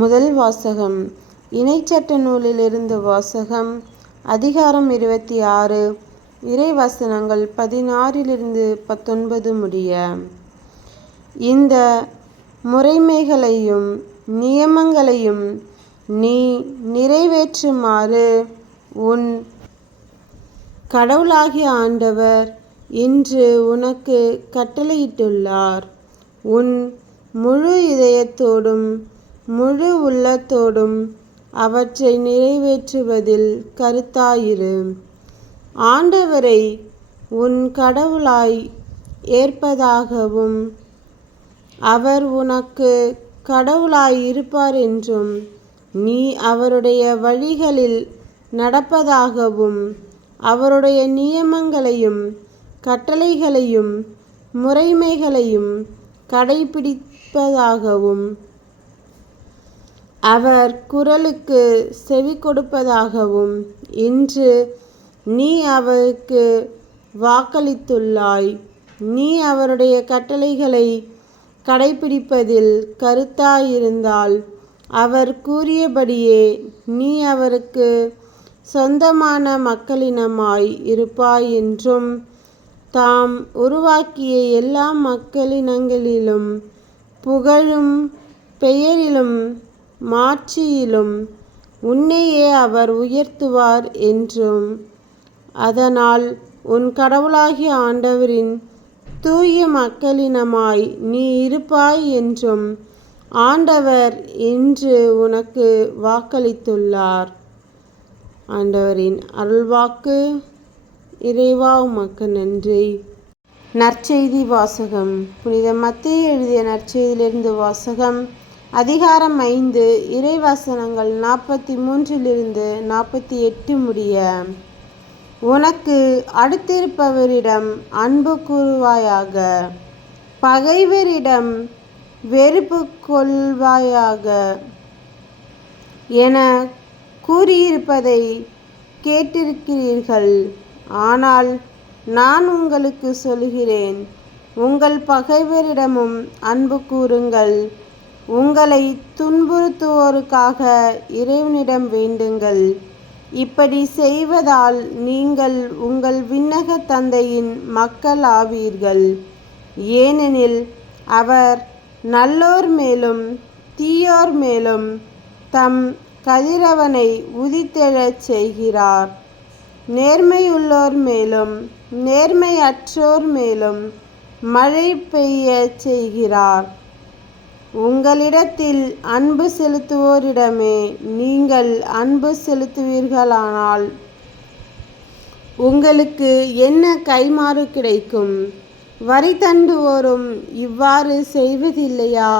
முதல் வாசகம். இணைச்சட்ட நூலிலிருந்து வாசகம். அதிகாரம் 26. இறைவசனங்கள் 16 முடிய. இந்த முறைமைகளையும் நியமங்களையும் நீ நிறைவேற்றுமாறு உன் கடவுளாகிய ஆண்டவர் இன்று உனக்கு கட்டளையிட்டுள்ளார். உன் முழு இதயத்தோடும் முழு உள்ளத்தோடும் அவற்றை நிறைவேற்றுவதில் கருத்தாயிரு. ஆண்டவரை உன் கடவுளாய் ஏற்பதாகவும் அவர் உனக்கு கடவுளாய் இருப்பார் என்றும் நீ அவருடைய வழிகளில் நடப்பதாகவும் அவருடைய நியமங்களையும் கட்டளைகளையும் முறைமைகளையும் கடைப்பிடிப்பதாகவும் அவர் குரலுக்கு செவி கொடுப்பதாகவும் இன்று நீ அவருக்கு வாக்களித்துள்ளாய். நீ அவருடைய கட்டளைகளை கடைப்பிடிப்பதில் கருத்தாயிருந்தால் அவர் கூறியபடியே நீ அவருக்கு சொந்தமான மக்களினமாய் இருப்பாய் என்றும் தாம் உருவாக்கிய எல்லா மக்களினங்களிலும் புகழும் பெயரிலும் மாட்சியிலும் உன்னையே அவர் உயர்த்துவார் என்றும் அதனால் உன் கடவுளாகிய ஆண்டவரின் தூய மக்களினமாய் நீ இருப்பாய் என்றும் ஆண்டவர் இன்று உனக்கு வாக்களித்துள்ளார். ஆண்டவரின் அருள்வாக்கு. இறைவா உமக்கு நன்றி. நற்செய்தி வாசகம். புனித மத்தேயு எழுதிய நற்செய்தியிலிருந்து வாசகம். அதிகாரம் 5. இறைவசனங்கள் 43 முடிய. உனக்கு அடுத்திருப்பவரிடம் அன்பு கூறுவாயாக, பகைவரிடம் வெறுப்பு கொள்வாயாக என கூறியிருப்பதை கேட்டிருக்கிறீர்கள். ஆனால் நான் உங்களுக்கு சொல்கிறேன், உங்கள் பகைவரிடமும் அன்பு கூறுங்கள். உங்களை துன்புறுத்துவோருக்காக இறைவனிடம் வேண்டுங்கள். இப்படி செய்வதால் நீங்கள் உங்கள் விண்ணக தந்தையின் மக்கள் ஆவீர்கள். ஏனெனில் அவர் நல்லோர் மேலும் தீயோர் மேலும் தம் கதிரவனை உதித்தெழச் செய்கிறார். நேர்மையுள்ளோர் மேலும் நேர்மையற்றோர் மேலும் மழை பெய்யச் செய்கிறார். உங்களிடத்தில் அன்பு செலுத்துவோரிடமே நீங்கள் அன்பு செலுத்துவீர்களானால் உங்களுக்கு என்ன கைமாறு கிடைக்கும்? வரி தண்டுவோரும் இவ்வாறு செய்வதில்லையா?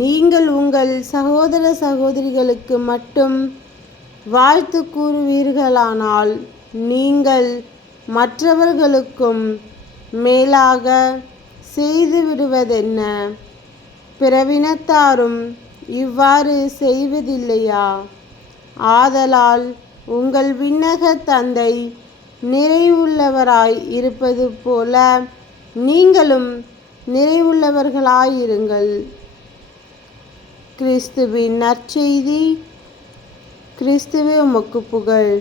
நீங்கள் உங்கள் சகோதர சகோதரிகளுக்கு மட்டும் வாழ்த்து கூறுவீர்களானால் நீங்கள் மற்றவர்களுக்கும் மேலாக செய்துவிடுவதென்ன? பிறவினத்தாரும் இவ்வாறு செய்வதில்லையா? ஆதலால் உங்கள் விண்ணக தந்தை நிறைவுள்ளவராய் இருப்பது போல நீங்களும் நிறைவுள்ளவர்களாயிருங்கள். கிறிஸ்துவின் நற்செய்தி. கிறிஸ்துவே உமக்கு புகழ்.